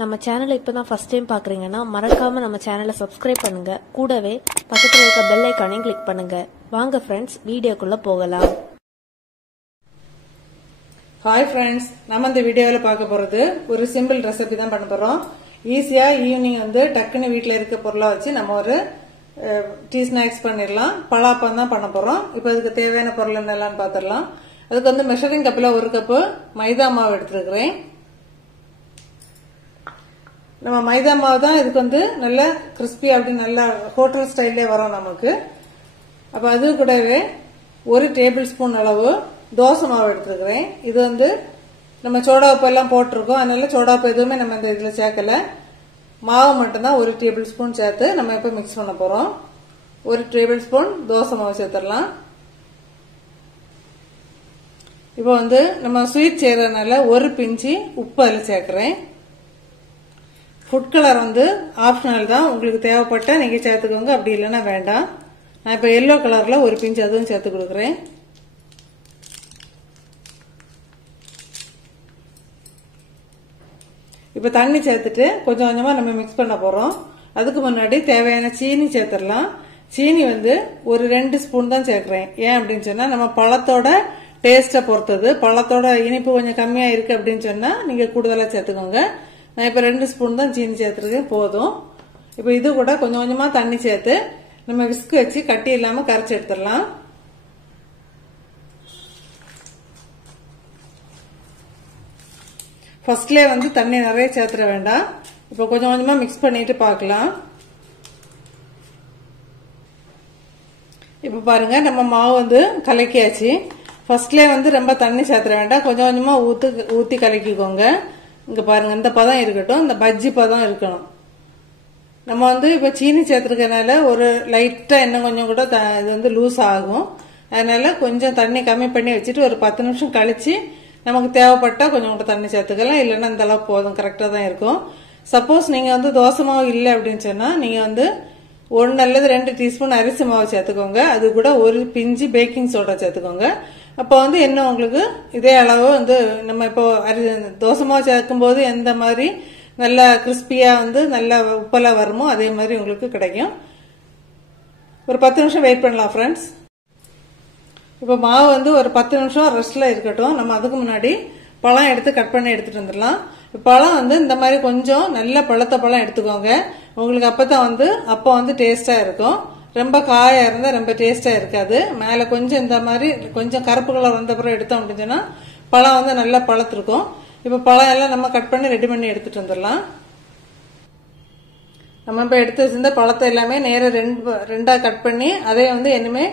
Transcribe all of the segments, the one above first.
நம்ம சேனலை இப்பதான் ஃபர்ஸ்ட் டைம் பாக்குறீங்கன்னா மறக்காம நம்ம சேனலை சப்ஸ்கிரைப் பண்ணுங்க. கூடவே பக்கத்துல இருக்க பெல் ஐகானையும் கிளிக் பண்ணுங்க. வாங்க ஃப்ரெண்ட்ஸ், வீடியோக்குள்ள போகலாம். ஹாய் ஃப்ரெண்ட்ஸ், நம்ம இந்த வீடியோல பார்க்க போறது ஒரு சிம்பிள் ரெசிபி தான் பண்ண போறோம். ஈஸியா ஈவினிங் டக்குன்னு வீட்டுல இருக்க பொருளை வச்சு நம்ம ஒரு டீ ஸ்நாக்ஸ் பண்ணிடலாம். பலாப்பம் தான் பண்ண போறோம். இப்போ அதுக்கு தேவையான பொருள் என்னெல்லாம் பார்த்துடலாம். அதுக்கு மெஷரிங் கப்ல 1 கப்பு மைதா மாவு எடுத்துருக்கிறேன். நம்ம மைதா மாவு தான் இதுக்கு நல்ல கிறிஸ்பி அப்படி நல்ல ஹோட்டல் ஸ்டைல்லே வரும் நமக்கு. அப்ப அது கூடவே 1 டேபிள் ஸ்பூன் அளவு தோசை மாவு எடுத்துருக்கிறேன். இது நம்ம சோடா உப்பு எல்லாம் போட்டிருக்கோம், அதனால சோடா உப்பு எதுவுமே நம்ம இந்த இதுல சேர்க்கல. மாவு மட்டும்தான் 1 டேபிள் ஸ்பூன் சேர்த்து நம்ம இப்ப மிக்ஸ் பண்ண போறோம். 1 டேபிள் ஸ்பூன் தோசை மாவு சேர்த்துடலாம். இப்போ நம்ம ஸ்வீட் செய்யறதுனால 1 பிஞ்சு உப்பு அதில் சேர்க்கிறேன். ஃபுட் கலர் ஆப்ஷனல் தான், உங்களுக்கு தேவைப்பட்ட நீங்க சேர்த்துக்கோங்க, அப்படி இல்லைன்னா வேண்டாம். நான் இப்ப எல்லோ கலர்ல 1 பிஞ்சு அதுவும் சேர்த்து கொடுக்குறேன். இப்ப தண்ணி சேர்த்துட்டு கொஞ்சம் கொஞ்சமா நம்ம மிக்ஸ் பண்ண போறோம். அதுக்கு முன்னாடி தேவையான சீனி சேர்த்துடலாம். சீனி 2 ஸ்பூன் தான் சேர்க்கிறேன். ஏன் அப்படின்னு சொன்னா நம்ம பழத்தோட டேஸ்ட பொறுத்தது. பழத்தோட இனிப்பு கொஞ்சம் கம்மியா இருக்கு அப்படின்னு சொன்னா நீங்க கூடுதலா சேர்த்துக்கோங்க. நான் இப்ப 2 ஸ்பூன் தான் சீனி சேர்த்துருக்கேன், போதும். இப்ப இது கூட கொஞ்சம் கொஞ்சமா தண்ணி சேர்த்து நம்ம விஸ்க் வச்சு கட்டி இல்லாம கரைச்சி எடுத்துடலாம். ஃபர்ஸ்ட்லயே தண்ணி நிறைய சேர்த்துட வேண்டாம். இப்ப கொஞ்சம் கொஞ்சமா மிக்ஸ் பண்ணிட்டு பார்க்கலாம். இப்ப பாருங்க, நம்ம மாவு கலக்கியாச்சு. ஃபர்ஸ்ட்லயே ரொம்ப தண்ணி சேர்த்துட வேண்டாம், கொஞ்சம் கொஞ்சமா ஊத்தி கலக்கிக்கோங்க. இங்க பாருங்க, இந்த பதம் இருக்கட்டும், இந்த பஜ்ஜி பதம் இருக்கணும். நம்ம இப்ப சீனி சேர்த்துருக்கனால ஒரு லைட்டா இன்னும் கொஞ்சம் கூட இது லூஸ் ஆகும். அதனால கொஞ்சம் தண்ணி கம்மி பண்ணி வச்சுட்டு ஒரு 10 நிமிஷம் கழிச்சு நமக்கு தேவைப்பட்டா கொஞ்சம் கூட தண்ணி சேர்த்துக்கலாம், இல்லைன்னா இந்த அளவு போதும், கரெக்டா தான் இருக்கும். சப்போஸ் நீங்க தோசை மாவு இல்லை அப்படின்னு சொன்னா நீங்க 1 அல்லது 2 டீஸ்பூன் அரிசி மாவு சேர்த்துக்கோங்க. அது கூட 1 பிஞ்சு பேக்கிங் சோடா சேர்த்துக்கோங்க. அப்போ என்ன உங்களுக்கு இதே அளவு நம்ம இப்போ தோசை மாவு சேர்க்கும் போது எந்த மாதிரி நல்ல கிறிஸ்பியா நல்ல உப்பெல்லாம் வருமோ அதே மாதிரி உங்களுக்கு கிடைக்கும். ஒரு 10 நிமிஷம் வெயிட் பண்ணலாம் ஃப்ரெண்ட்ஸ். இப்போ மாவு ஒரு 10 நிமிஷம் ரெஸ்ட்ல இருக்கட்டும். நம்ம அதுக்கு முன்னாடி பழம் எடுத்து கட் பண்ணி எடுத்துட்டு வந்துடலாம். பழம் இந்த மாதிரி கொஞ்சம் நல்ல பழுத்த பழம் எடுத்துக்கோங்க. உங்களுக்கு அப்பதான் அப்போ டேஸ்டா இருக்கும். ரொம்ப காயா இருந்தா ரொம்ப டேஸ்டா இருக்காது. மேல கொஞ்சம் இந்த மாதிரி கொஞ்சம் கருப்பு கலர் வந்த பிறகு எடுத்தோம் அப்படின்னு சொன்னா பழம் நல்லா பழுத்திருக்கும். இப்ப பழம் எல்லாம் நம்ம கட் பண்ணி ரெடி பண்ணி எடுத்துட்டு வந்துடலாம். நம்ம இப்ப எடுத்து வச்சிருந்த பழத்தை எல்லாமே நேர ரெண்டா கட் பண்ணி அதே இனிமே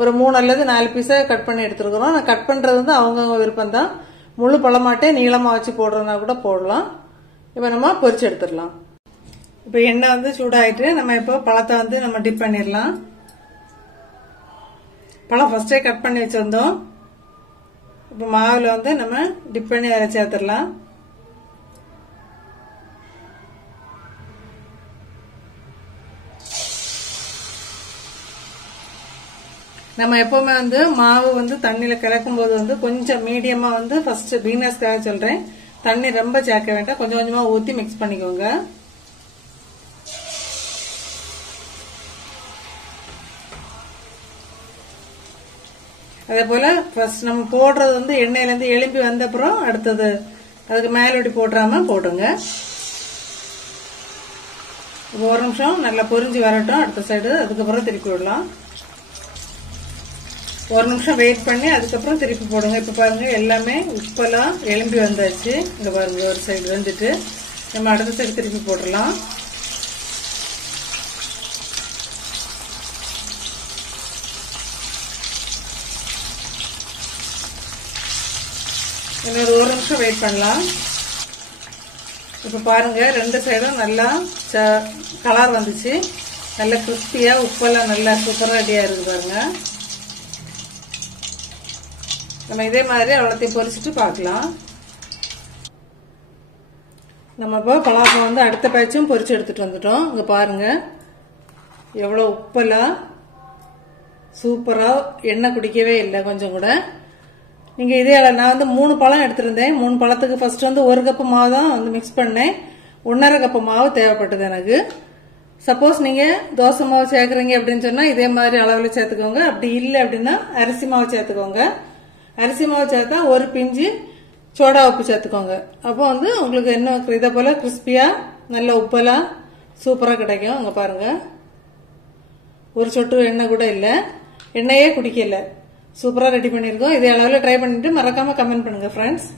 ஒரு 3 அல்லது 4 பீஸா கட் பண்ணி எடுத்துருக்கிறோம். நான் கட் பண்றது அவங்கவுங்க விருப்பம் தான். முழு பழமாட்டே நீளமா வச்சு போடுறதுனா கூட போடலாம். இப்ப நம்ம பொரிச்சு எடுத்துடலாம். இப்ப எண்ணெய் சூடாயிட்டு நம்ம இப்போ பழத்தை நம்ம டிப் பண்ணிடலாம். பழம் ஃபர்ஸ்டே கட் பண்ணி வச்சிருந்தோம். இப்ப மாவுல நம்ம டிப் பண்ணி அதை சேர்த்துடலாம். நம்ம எப்பவுமே மாவு தண்ணியில கலக்கும் போது கொஞ்சம் மீடியமா ஃபர்ஸ்ட் பீனர்ஸ்க்காக சொல்றேன், தண்ணி ரொம்ப சேர்க்க வேண்டாம், கொஞ்சம் கொஞ்சமா ஊத்தி மிக்ஸ் பண்ணிக்கோங்க. அதே போல ஃபர்ஸ்ட் நம்ம போடுறது எண்ணெயில இருந்து எழும்பி வந்த அப்புறம் அடுத்தது அதுக்கு மேலோடி போடுறாம போடுங்க. ஒரு நிமிஷம் நல்லா பொரிஞ்சு வரட்டும் அடுத்த சைடு, அதுக்கப்புறம் திருப்பி விடலாம். ஒரு நிமிஷம் வெயிட் பண்ணி அதுக்கப்புறம் திருப்பி போடுங்க. இப்ப பாருங்க, எல்லாமே உப்பெல்லாம் எழும்பி வந்தாச்சு. இங்க பாருங்க, ஒரு சைடு வந்துட்டு நம்ம அடுத்த சைடு திருப்பி போடலாம். இன்னொரு 1 நிமிஷம் வெயிட் பண்ணலாம். இப்ப பாருங்க, 2 சைடும் நல்லா கலர் வந்துச்சு. நல்ல கிறிஸ்பியா உப்பெல்லாம் நல்லா சூப்பரா ரெடியா இருக்கு பாருங்க. நம்ம இதே மாதிரி அவ்வளோத்தையும் பொரிச்சிட்டு பார்க்கலாம். நம்ம இப்போ பலாப்பம் அடுத்த பேட்சும் பொரிச்சு எடுத்துட்டு வந்துட்டோம். இங்க பாருங்க, எவ்வளவு உப்பெல்லாம் சூப்பரா, எண்ணெய் குடிக்கவே இல்லை கொஞ்சம் கூட. நீங்க இதே நான் 3 பழம் எடுத்திருந்தேன். 3 பழத்துக்கு ஃபர்ஸ்ட் 1 கப் மாவு தான் மிக்ஸ் பண்ணேன். 1.5 கப் மாவு தேவைப்பட்டது எனக்கு. சப்போஸ் நீங்க தோசை மாவு சேர்க்கறீங்க அப்படின்னு சொன்னா இதே மாதிரி அளவுல சேர்த்துக்கோங்க. அப்படி இல்லை அப்படின்னா அரிசி மாவு சேர்த்துக்கோங்க. அரிசி மாவு சேர்த்தா ஒரு பிஞ்சு சோடா உப்பு சேர்த்துக்கோங்க. அப்போ வந்து உங்களுக்கு என்ன இதை போல கிறிஸ்பியா நல்ல உப்பெல்லாம் சூப்பரா கிடைக்கும். அங்க பாருங்க, ஒரு சொட்டு எண்ணெய் கூட இல்ல, எண்ணெயே குடிக்கல. சூப்பரா ரெடி பண்ணிருக்கோம். இதே அளவுல ட்ரை பண்ணிட்டு மறக்காம கமெண்ட் பண்ணுங்க ஃப்ரெண்ட்ஸ்.